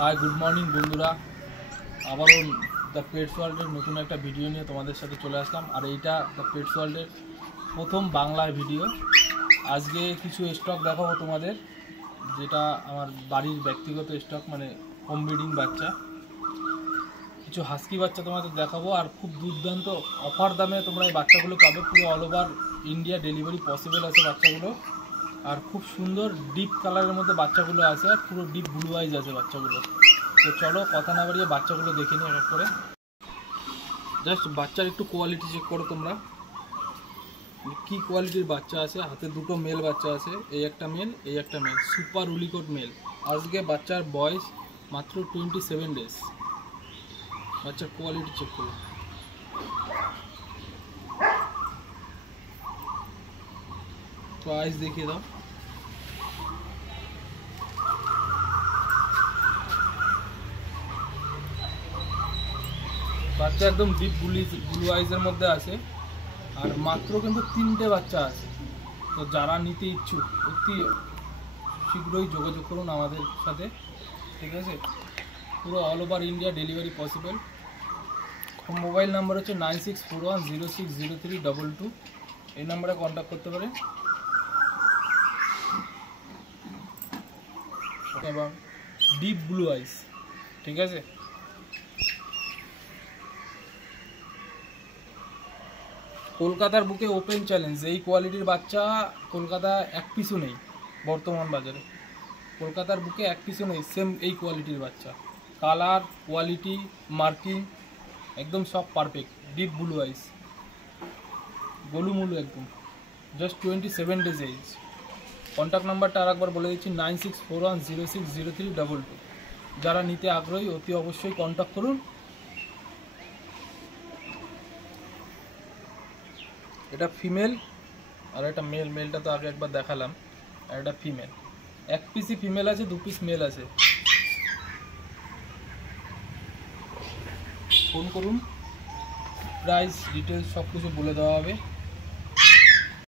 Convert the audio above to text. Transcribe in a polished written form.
Hi good morning বন্ধুরা, আবারও the pets ওয়ার্ল্ডের নতুন একটা ভিডিও নিয়ে তোমাদের সাথে চলে আসলাম। আর এইটা দ্য পেটস ওয়ার্ল্ডের প্রথম বাংলার ভিডিও। আজকে কিছু স্টক দেখাবো তোমাদের, যেটা আমার বাড়ির ব্যক্তিগত স্টক, মানে হোম ব্রিডিং বাচ্চা। কিছু হাস্কি বাচ্চা তোমাদের দেখাবো, আর খুব দুর্দান্ত অফার দামে তোমরা এই বাচ্চাগুলো পাবে। পুরো all over India delivery possible আছে বাচ্চাগুলো। আর খুব সুন্দর ডিপ কালারের মধ্যে বাচ্চাগুলো আছে, আর পুরো ডিপ ব্লু আইজ আছে বাচ্চাগুলো। তো চলো কথা না বাড়িয়ে বাচ্চাগুলো দেখে নিই এক এক করে। জাস্ট বাচ্চার একটু কোয়ালিটি চেক করো তোমরা, কি কোয়ালিটির বাচ্চা আছে। হাতে দুটো মেল বাচ্চা আছে, এই একটা মেল, এই একটা মেল, সুপার উলিকোট মেল। আজকে বাচ্চার বয়স মাত্র 27 ডেজ। বাচ্চার কোয়ালিটি চেক করো। তো আইস দেখিয়ে দাও। বাচ্চা একদম ডিপ ব্লু আইজের মধ্যে আছে, আর মাত্র কিন্তু 3টে বাচ্চা আছে। তো যারা নিতে ইচ্ছুক অতি শীঘ্রই যোগাযোগ করুন আমাদের সাথে, ঠিক আছে। পুরো all over India delivery possible. Mobile number হচ্ছে 9641060322। এই নাম্বারে কন্ট্যাক্ট করতে পারে। এবং ডিপ ব্লু আইস, ঠিক আছে। কলকাতার বুকে ওপেন চ্যালেঞ্জ, এই কোয়ালিটির বাচ্চা কলকাতা এক পিসও নেই বর্তমান বাজারে। কলকাতার বুকে এক পিসও নেই সেম এই কোয়ালিটির বাচ্চা। কালার, কোয়ালিটি, মার্কিং একদম সব পারফেক্ট। ডিপ ব্লু আইস, গোলুমুলু একদম। Just 27 days age. কন্ট্যাক্ট নাম্বারটা আর একবার বলে দিচ্ছি, 9641060322। যারা নিতে আগ্রহী অতি অবশ্যই কন্ট্যাক্ট করুন। এটা ফিমেল আর এটা মেল। মেলটা তো আগে একবার দেখালাম। আর এটা ফিমেল। এক পিসই ফিমেল আছে, 2 পিস মেল আছে। ফোন করুন, প্রাইস ডিটেলস সব কিছু বলে দেওয়া হবে।